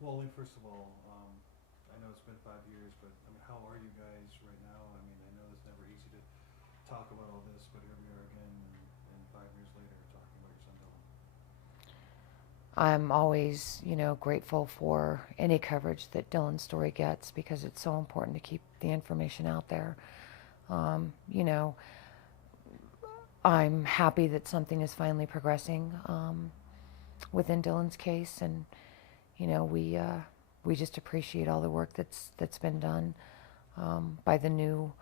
Well, Elaine, first of all, I know it's been 5 years, but I mean, how are you guys right now? I mean, I know it's never easy to talk about all this, but here we are again, and 5 years later, talking about your son Dylan. I'm always, grateful for any coverage that Dylan's story gets because it's so important to keep the information out there. Um, you know, I'm happy that something is finally progressing within Dylan's case, and we just appreciate all the work that's been done by the new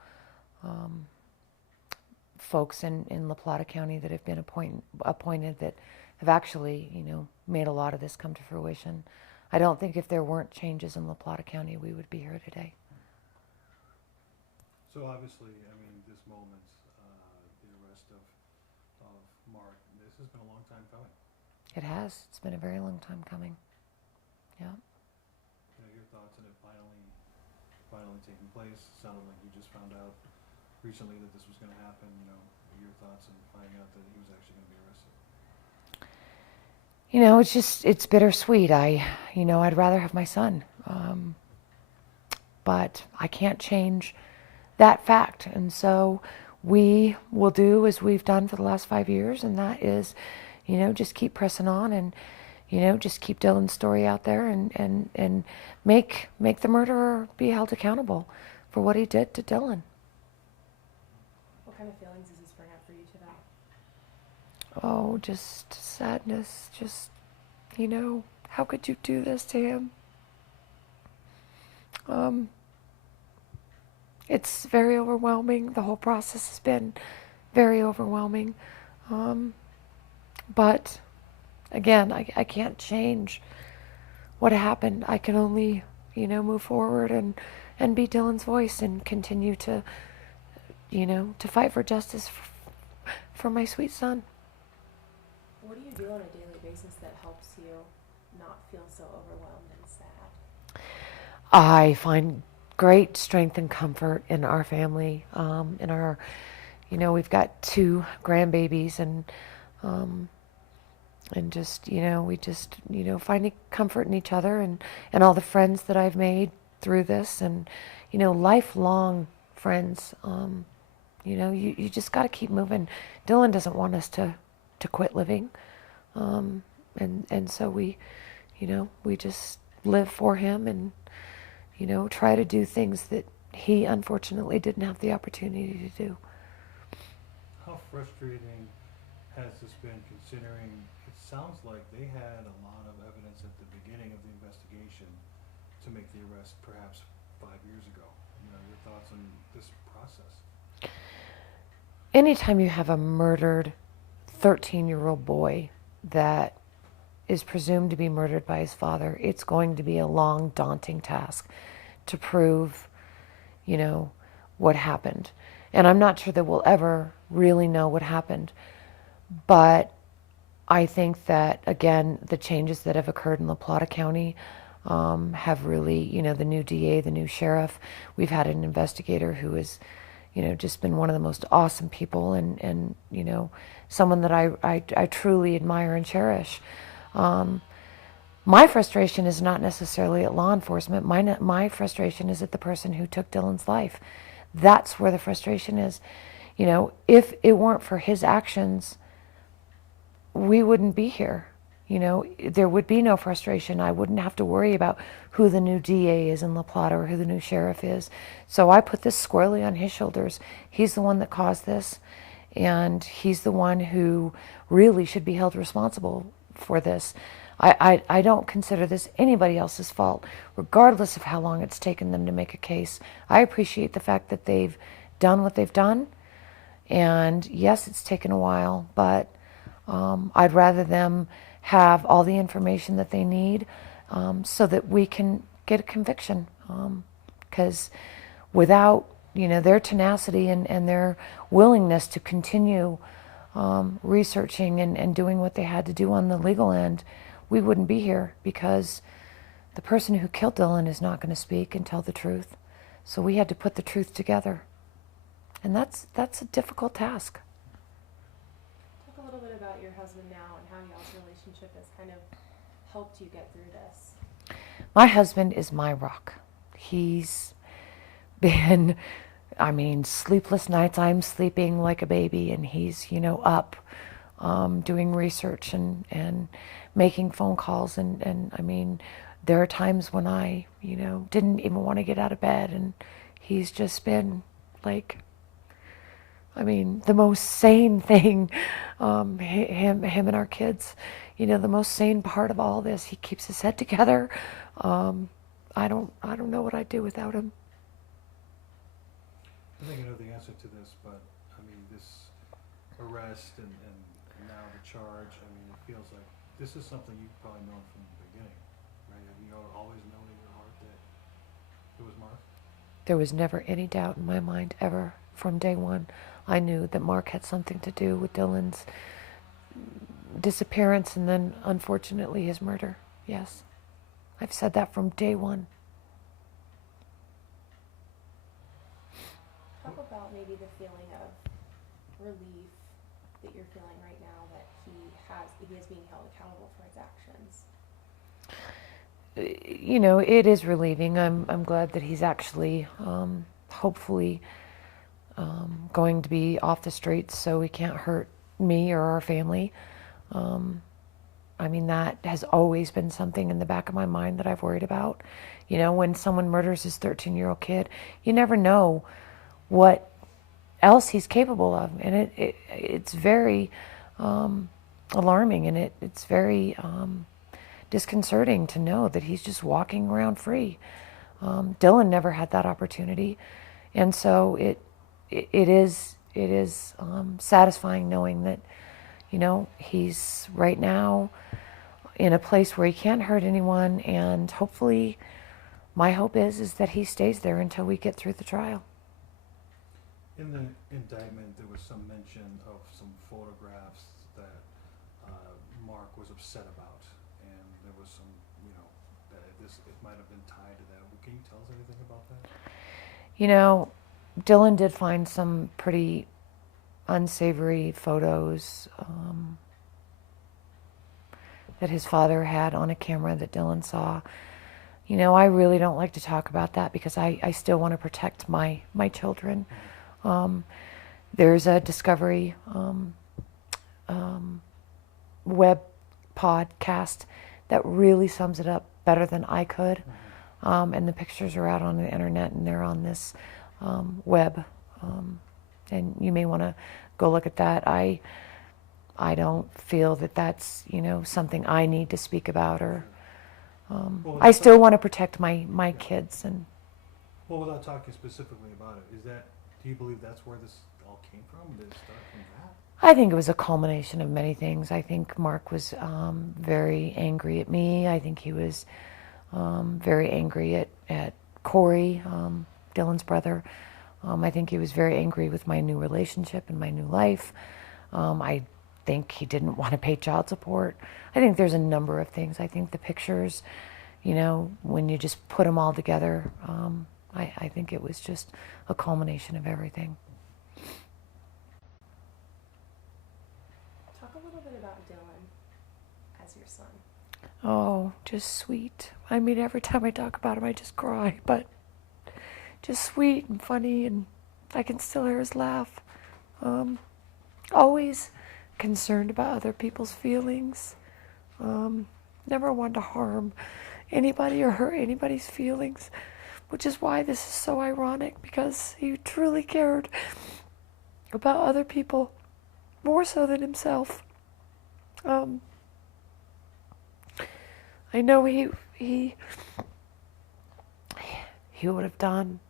um, folks in La Plata County that have been appointed that have actually, made a lot of this come to fruition. I don't think if there weren't changes in La Plata County, we would be here today. So obviously, I mean, this moment, the arrest of Mark, this has been a long time coming. It has. It's been a very long time coming. Yeah. Your thoughts on it finally taking place. Sounded like you just found out recently that this was going to happen. Your thoughts on finding out that he was actually going to be arrested. It's bittersweet. I'd rather have my son. But I can't change that fact. And so we will do as we've done for the last 5 years, and that is, just keep pressing on and, just keep Dylan's story out there and make the murderer be held accountable for what he did to Dylan. What kind of feelings does this bring up for you today? Oh, just sadness. Just, how could you do this to him? It's very overwhelming. The whole process has been very overwhelming. But again, I can't change what happened. I can only, move forward and be Dylan's voice and continue to, to fight for justice for my sweet son. What do you do on a daily basis that helps you not feel so overwhelmed and sad? I find great strength and comfort in our family, in our, we've got 2 grandbabies, and just, we just, finding comfort in each other and all the friends that I've made through this, and, lifelong friends. You just got to keep moving. Dylan doesn't want us to quit living, and so we just live for him and, try to do things that he unfortunately didn't have the opportunity to do. How frustrating has this been, considering it sounds like they had a lot of evidence at the beginning of the investigation to make the arrest perhaps 5 years ago? Your thoughts on this process? Anytime you have a murdered 13-year-old boy that is presumed to be murdered by his father, it's going to be a long, daunting task to prove, what happened. And I'm not sure that we'll ever really know what happened. But I think that, again, the changes that have occurred in La Plata County have really, the new DA, the new sheriff, we've had an investigator who has, just been one of the most awesome people and someone that I truly admire and cherish. My frustration is not necessarily at law enforcement. My frustration is at the person who took Dylan's life. That's where the frustration is. If it weren't for his actions, we wouldn't be here. There would be no frustration. I wouldn't have to worry about who the new DA is in La Plata or who the new sheriff is. So I put this squarely on his shoulders. He's the one that caused this, and he's the one who really should be held responsible for this. I don't consider this anybody else's fault, regardless of how long it's taken them to make a case. I appreciate the fact that they've done what they've done, and yes, it's taken a while, but I'd rather them have all the information that they need so that we can get a conviction. Because without their tenacity and their willingness to continue researching and doing what they had to do on the legal end, we wouldn't be here, because the person who killed Dylan is not going to speak and tell the truth. So we had to put the truth together. And that's a difficult task. Talk a little bit about your husband now and how y'all's relationship has kind of helped you get through this. My husband is my rock. He's been, sleepless nights. I'm sleeping like a baby, and he's, up doing research and making phone calls. And there are times when I, didn't even want to get out of bed, and he's just been like, the most sane thing, him and our kids, the most sane part of all this. He keeps his head together. I don't know what I'd do without him. I think I know the answer to this, but this arrest and now the charge, it feels like this is something you've probably known from the beginning, right? Have you always known in your heart that it was Mark? There was never any doubt in my mind ever from day one. I knew that Mark had something to do with Dylan's disappearance and then, unfortunately, his murder. Yes. I've said that from day one. Talk about maybe the feeling of relief that you're feeling right now that he is being held accountable for his actions. It is relieving. I'm glad that he's actually, hopefully, going to be off the streets so he can't hurt me or our family. That has always been something in the back of my mind that I've worried about. When someone murders his 13-year-old kid, you never know what else he's capable of. And it's very alarming, and it's very disconcerting to know that he's just walking around free. Dylan never had that opportunity. And so it is satisfying knowing that, he's right now in a place where he can't hurt anyone, and hopefully, my hope is that he stays there until we get through the trial. In the indictment, there was some mention of some photographs that Mark was upset about, and there was some, that it might have been tied to that. Can you tell us anything about that? Dylan did find some pretty unsavory photos that his father had on a camera that Dylan saw. I really don't like to talk about that because I still want to protect my children. There's a Discovery web podcast that really sums it up better than I could. And the pictures are out on the internet, and they're on this web. And you may want to go look at that. I don't feel that that's, something I need to speak about, or I still want to protect my kids. And well, without talking specifically about it, do you believe that's where this all came from? Did it start from that? I think it was a culmination of many things. I think Mark was very angry at me. I think he was very angry at Corey, Dylan's brother. I think he was very angry with my new relationship and my new life. I think he didn't want to pay child support. I think there's a number of things. I think the pictures, when you just put them all together, I think it was just a culmination of everything. Talk a little bit about Dylan as your son. Oh, just sweet. Every time I talk about him, I just cry, but just sweet and funny, and I can still hear his laugh. Always concerned about other people's feelings. Never wanted to harm anybody or hurt anybody's feelings, which is why this is so ironic, because he truly cared about other people more so than himself. I know he would have done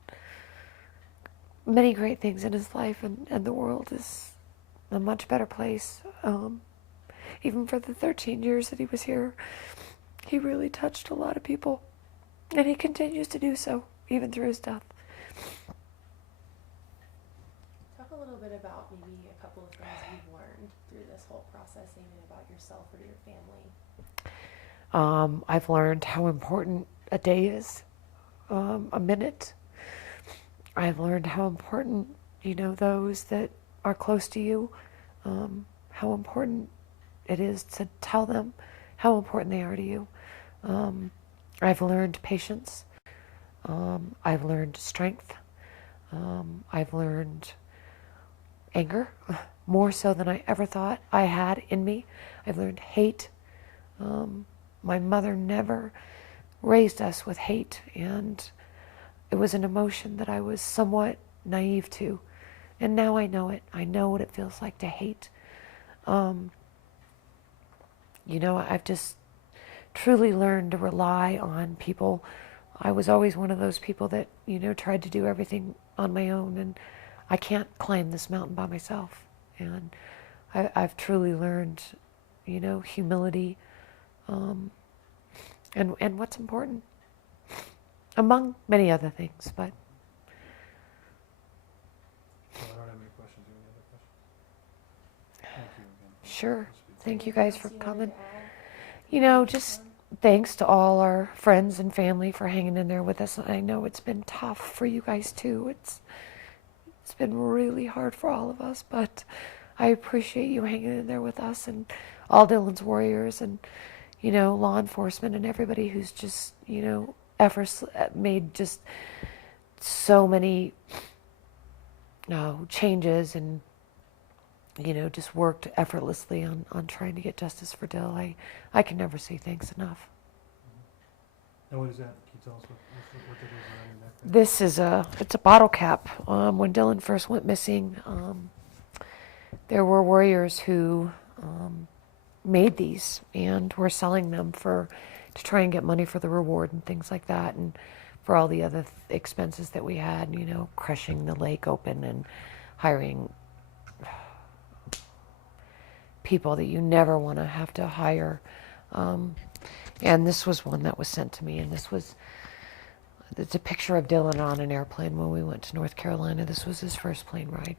many great things in his life, and the world is a much better place. Even for the 13 years that he was here, he really touched a lot of people, and he continues to do so, even through his death. Talk a little bit about maybe a couple of things you've learned through this whole process, even about yourself or your family. I've learned how important a day is, a minute. I've learned how important, those that are close to you, how important it is to tell them how important they are to you. I've learned patience. I've learned strength. I've learned anger, more so than I ever thought I had in me. I've learned hate. My mother never raised us with hate, and it was an emotion that I was somewhat naive to. And now I know it. I know what it feels like to hate. I've just truly learned to rely on people. I was always one of those people that, tried to do everything on my own, and I can't climb this mountain by myself. And I've truly learned, humility, and what's important, among many other things. But Well, I don't have any questions. Any other questions? Thank you again. sure, thank you Anything guys else for you wanted coming. to add? Just thanks to all our friends and family for hanging in there with us. I know it's been tough for you guys too. It's been really hard for all of us, but I appreciate you hanging in there with us and all Dylan's warriors and, law enforcement and everybody who's just, efforts made just so many changes and, just worked effortlessly on trying to get justice for Dill. I can never say thanks enough. Now, what is that? Can you tell us what that is around your neck there? This is it's a bottle cap. When Dylan first went missing, there were warriors who made these and were selling them to try and get money for the reward and things like that, and for all the other expenses that we had, crushing the lake open and hiring people that you never want to have to hire. And this was one that was sent to me, and it's a picture of Dylan on an airplane when we went to North Carolina. This was his first plane ride.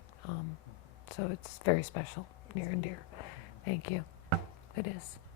So it's very special, near and dear. Thank you. It is.